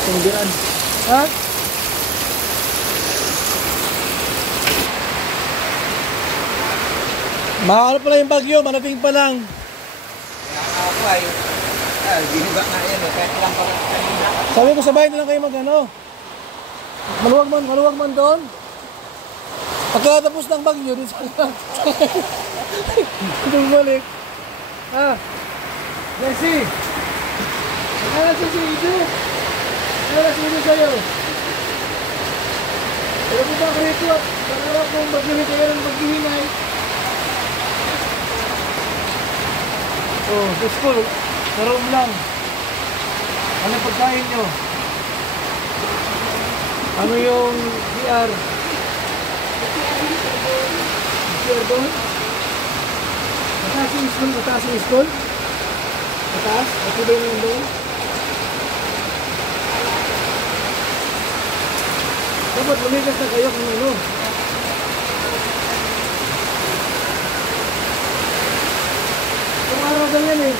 Pinggiran. Ha? Mahal pala yung bagyo, manating pa lang. Ako ay ginuga na yan, kahit lang pala kanina. Sabi ko sabay na lang kayo mag-ano. Maluwag man doon. Pagkatapos ng bagyo, din sa bumalik. Ah, Jesse. Nakala si Ido. Nakala si Ido sa'yo. Pero kung ako rito, nakala kong mag-hintay ka ng mag-hihinay. Oh, sa school, sa room lang. Ano pagkain nyo? Ano yung PR? PR doon? Mataas yung school? Mataas yung school? Mataas? At iba yung doon? Dapat lumigas na kayo kung ano. Itong araw ganyan eh.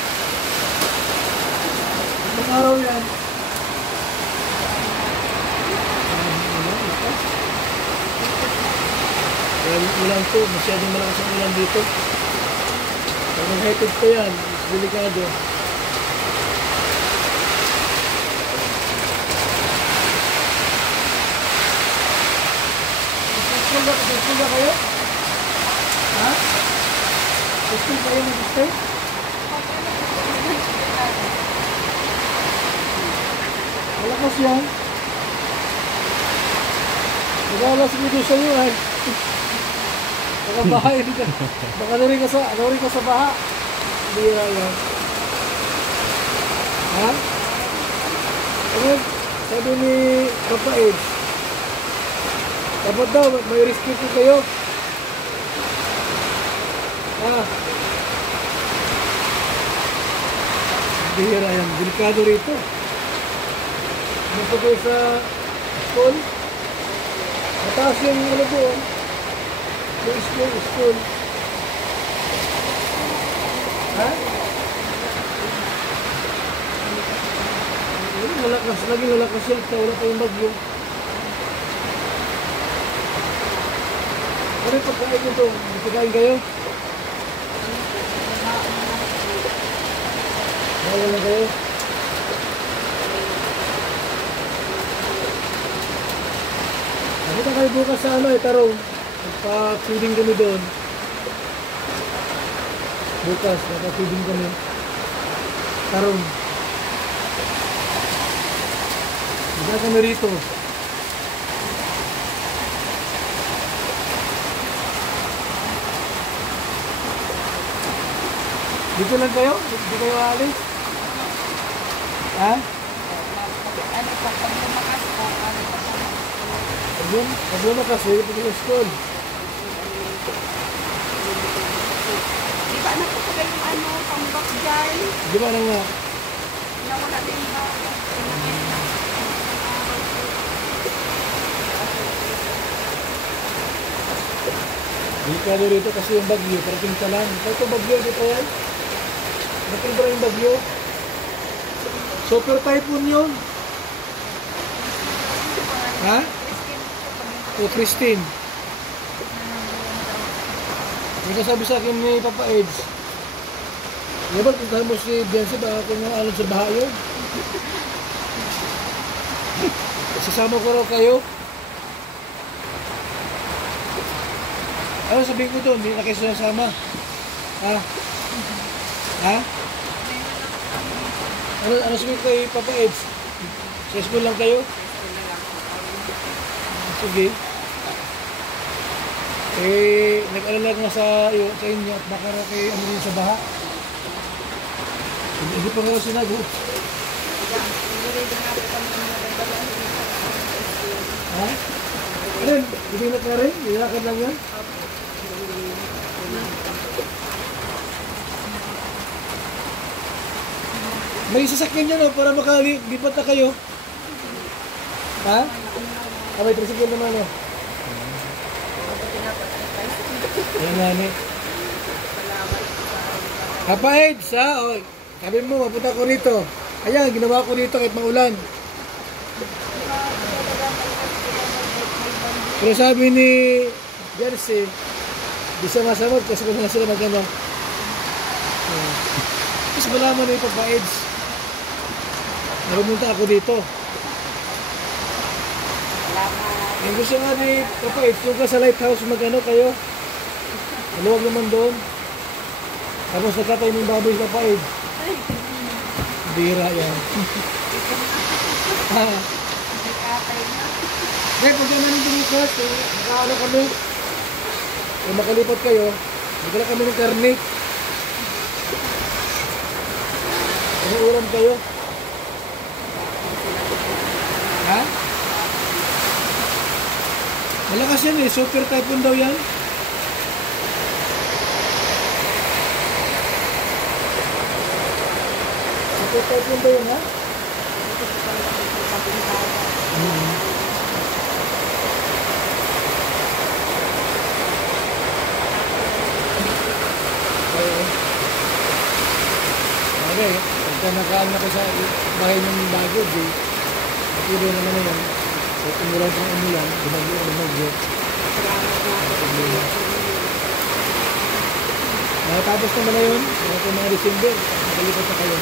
Itong araw yan. Ulan to, masyadong malakas ang ulan dito. Pag nag-heated pa yan, delikado. Sa-school ba kayo? Ha? Sa-school kayo mag-stay? Malakas yan. Nag-alas dito sa iyo ay. Baka bahay ka. Baka narin ka sa baha. Bira yan. Ha? Ano? Sabi ni Papa Ed. Dapat daw, may rescue po kayo. Ha? Bira yan. Delikado rito. Ano pa kayo sa school? Mataas yung ano po. Yung school. Ha? Lagi malakas silta, wala pa yung bagyo. Ano yung pagkain nyo ito? Pagkain kayo? Bawal na kayo? Nakita kayo bukas sa ano eh, Tarong. Magpa-feeding kami doon. Bukas, magpa-feeding kami. Tarong. Hindi kami rito. Dito lang kayo? Dito kayo alis? Ha? Ano pa, pag lumakas po, ano pa po? Pag lumakas, hindi pa yung school. Di ba nakapagay yung ano, pambak dyan? Di ba na nga? Nawala din ba? Delikado rito kasi yung bagyo, parating ka lang. Ito bagyo, di pa yan? Parating ba yung bagyo? Super typhoon yun. Ha? O Christine. May kasabi sa akin ni Papa Eds. Di ba puntahan mo si Biancy, baka kung alon sa baha yun? Sasama ko raw kayo. Ano sabihin ko doon? Hindi na kayo sinasama. Ha? Ha? Ano sabihin ko kay Papa Eds? Sa school lang kayo? Sige. Eh, nag-alala nga sa inyo at baka raw kayo ano din sa baha. Hindi pa nga sinago. Ha? Ano? Hindi na ka rin? Ilakad lang yan? May sasakyan dyan o para makalipat na kayo. Ha? May tricycle naman o. Ayan nani. Papa Eds ha? O, sabi mo, mapunta ko rito. Ayan, ginawa ko dito kahit maulan. Pero sabi ni Jersey, di siya masamot kasi kung sila magano. Tapos malaman ni Papa Eds. Narumunta ako dito. Salamat. Yung gusto nga ni Papa Eds, yung ka sa lighthouse magano kayo. Maluwag naman doon. Tapos nagkatayo ng baboy sa Papa Eds. Bira yan. Nagkatay na. Kaya pag naman yung bukas, nakaano kami. Kung makalipat kayo, magkala kami ng karne. Ano ulam kayo? Ha? Malakas yan eh, super typhoon daw yan. Super typhoon daw yan ha? Okay, pagka nakaan ako sa bahay ng bago, di, patuloy naman na yan. So, umulan pang umulan, dumagyo. Nakatapos naman na yun, ito mga December, nakalipat na kayo.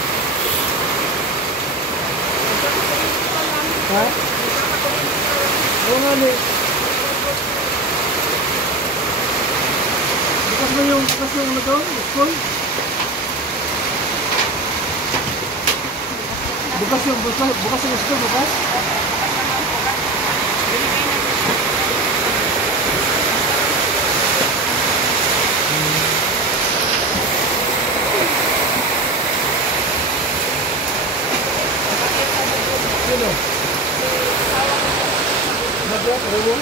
Ha? Oo nga ni. Bukas yung ano to? School? Bukas yung school, bukas? Sino? Nagrat, Rawo?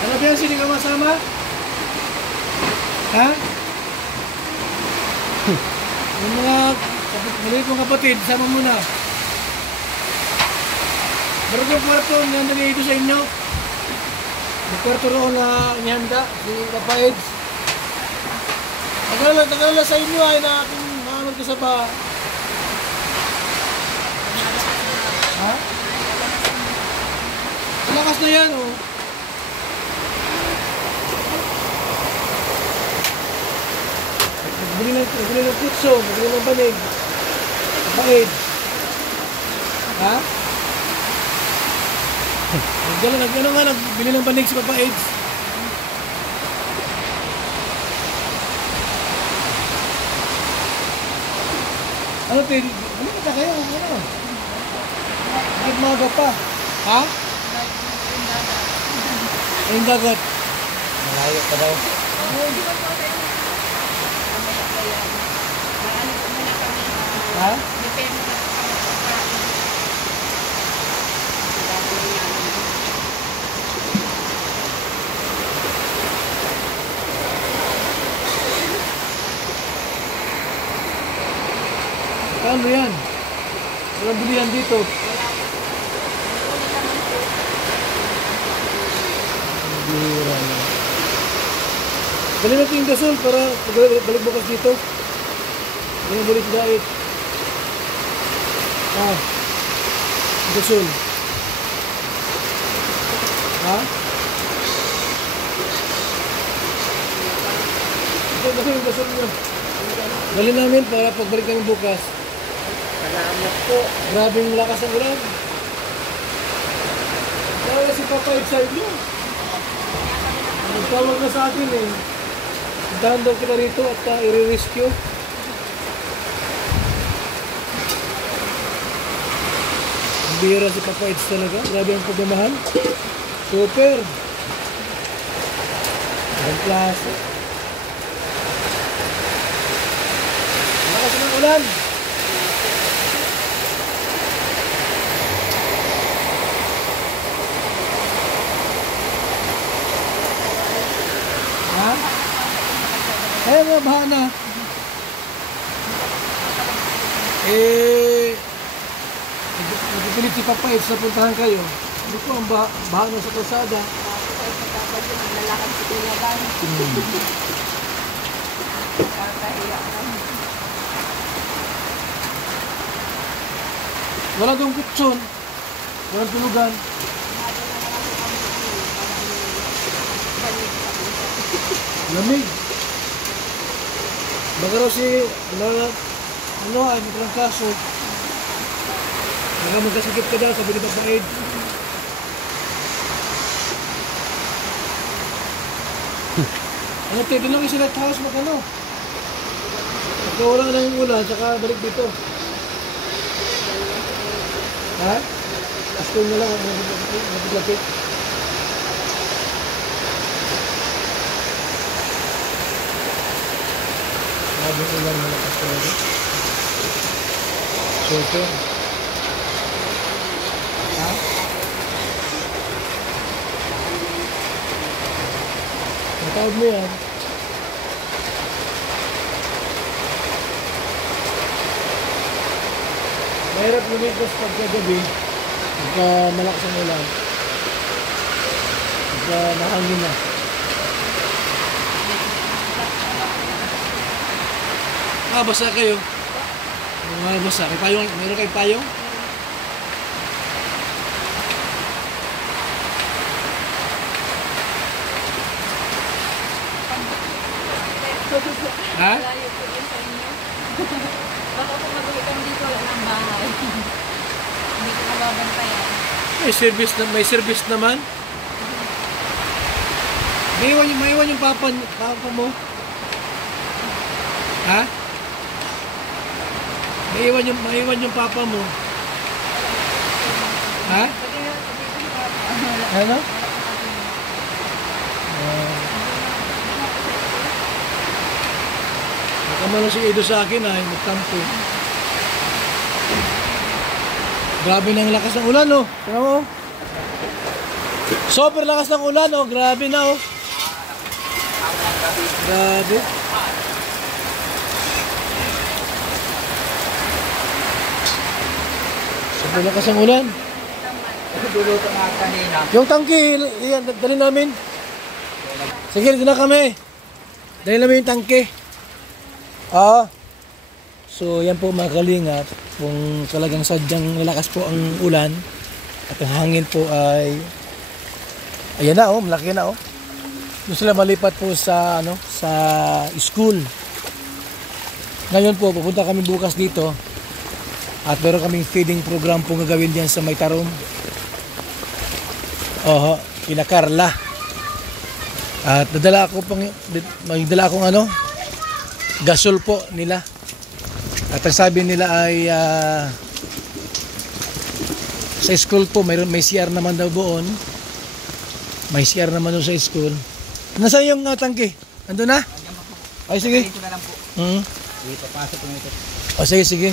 Ano ba yan? Sini ka masama? Ha? Yung mga maliit mong kapatid, sama mo na. Bago yung kwarto, nandang ito sa inyo. Yung kwarto roon na nihanda, si Papa Eds. Tagal sa inyo ay na aking maamag ka sa ba. Ha? Lakas na yan, oh. Magbili ng putso, magbili ng banig. Papa Eds. Ha? Nagbili ng banig si Papa Eds. Ano, Pin? Ano ka kayo? Ano? Nagmaga pa. Ha? Yung dagat. Malayo pa daw. Ha? Ano yan? Walang bilihan dito. Bira na. Dali natin yung gasol para balik bukas dito. Yung balik dait. Ah. Gasol. Ha? Ito yung gasol nyo. Dali namin para pagbalik kami bukas. Salamat po. Grabe yung lakas ng ulan. Kaya si Papa Eds sa inyo. Nagtawag na sa akin eh. Dahan daw kita rito at i-rescue. Ang bihira si Papa Eds talaga. Grabe ang pagmamahal. Super. Ang klase. Lakas ng ulan. Ha? Kaya mga baha na. Pipilit si Papa Eds na puntahan kayo. Hindi po ang baha na sa kalsada. Kahit magkakabal yun, naglalakad si Kuya Van. Kakahiya lang. Wala doon kitson. Walang tulugan. Nado na lang ako kami parang balik sa puso. Lamig. Baka raw si ano ay magkakaso. Baka magkasakit ka daw, sabi ni Papa Ed. Ano tayo, doon lang yung silat house magkano. Pagka wala nang ulan, saka balik dito. Ha? Asko na lang, naglapit. Sabi ulan na lakas ko rin. Super. Ha? Matawag mo yan. Mahirap lumikos pagkagabi. Pagka malakas ang ulan. Pagka mahangin na. Basa kayo. Basa. May payong, mayroon kayong payong? Ha? Malayo po yun sa inyo. Baka kung mag-uwi kami dito, wala ng bahay. Hindi ko mababantayan. May service naman. May iwan yung papa mo. Ha? May iwan yung papa mo. Ha? Ano? Nakamano si Edo sa akin ay magtampo. Grabe ng lakas ng ulan, oh. Tingnan mo. Super lakas ng ulan, oh. Grabe na, oh. Grabe. Super lakas ng ulan. Duluto nga kanina. Yung tangke, yan, dali namin. Sige, dito na kami. Dali namin yung tangke. So yan po mga kalingap, kung talagang sadyang malakas po ang ulan at ang hangin po ay ayan na, oh, malaki na, oh. Doon sila malipat po sa sa school. Ngayon po pupunta kami bukas dito at meron kaming feeding program po gagawin diyan sa Maytarom. Kina Carla. At dadala akong gasol po nila. At ang sabi nila ay sa school po may CR naman daw doon. May CR naman doon sa school. Nasaan yung tangke? Ando na? Ay sige. Dito na lang po. Dito, pasok po nito. Sige.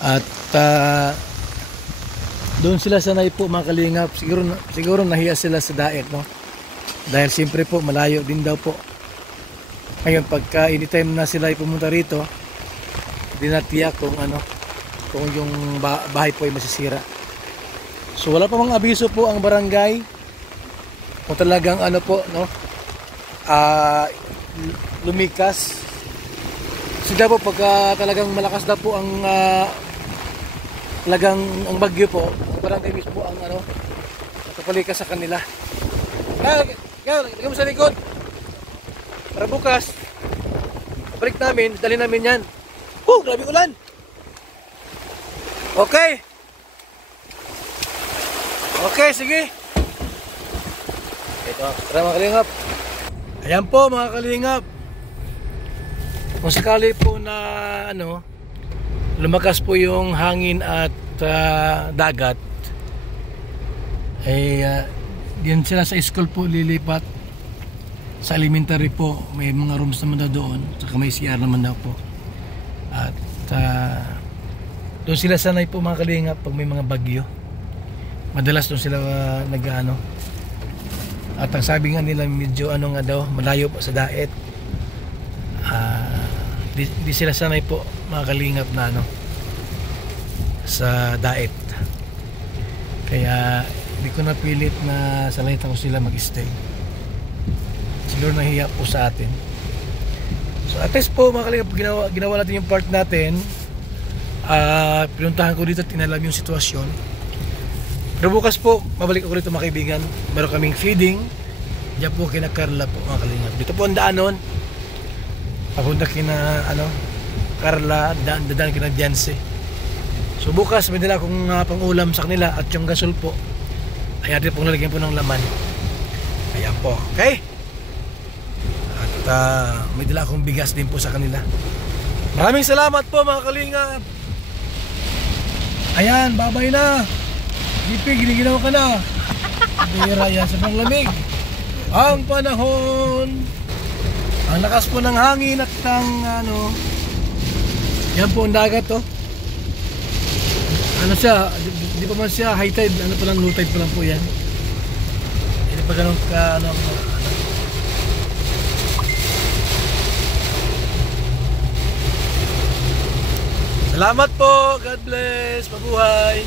At doon sila sanay po mga kalingap. Siguro nahiya sila sa daet, no? Dahil siyempre po malayo din daw po. Ngayon pagka anytime na sila ay pumunta rito, hindi na tiyak kung yung bahay po ay masisira. So wala pa mga abiso po ang barangay kung talagang lumikas. Kasi daw po pagka talagang malakas daw po ang talagang ang bagyo po, ang barangay mismo ang nakapalikas sa kanila. Lagyan mo sa likod para bukas balik namin, dali namin yan. Grabe ulan. Okay, sige. Ito, tara mga kalingap. Ayan po mga kalingap. Kung sakali po na lumakas po yung hangin at dagat, ay diyan sila sa school po lilipat. Sa elementary po may mga rooms naman daw doon, saka may CR naman daw po. At doon sila sanay po mga kalingap pag may mga bagyo. Madalas doon sila at ang sabi nga nila medyo malayo pa sa daet. Di sila sanay po mga kalingap na sa daet. Kaya hindi ko napilit na salaita ko sila mag-stay. Siguro nahiya po sa atin. So at least po mga kalingap, ginawa natin yung part natin. Pinuntahan ko dito, tinalam yung sitwasyon. Pero bukas po, mabalik ako dito mga kaibigan. Meron kaming feeding. Diyan po kina Carla po mga kalingap. Dito po ang daanon. Papunta kina Carla, dadaan kina Janse. So bukas may dala akong pang-ulam sa kanila at yung gasol po ay atin pong lalagyan po ng laman. Ayan po, okay? At may dala akong bigas din po sa kanila. Maraming salamat po mga kalingap. Ayan, babay na. Gipi, giniginaw ka na. Bira yan sa panglamig. Ang panahon. Ang lakas po ng hangin at ng yan po ang dagat oh. Ano siya, di pa man siya high tide, pa lang low tide pa lang po yan. Hindi pa ganun ka Salamat po, God bless, mabuhay.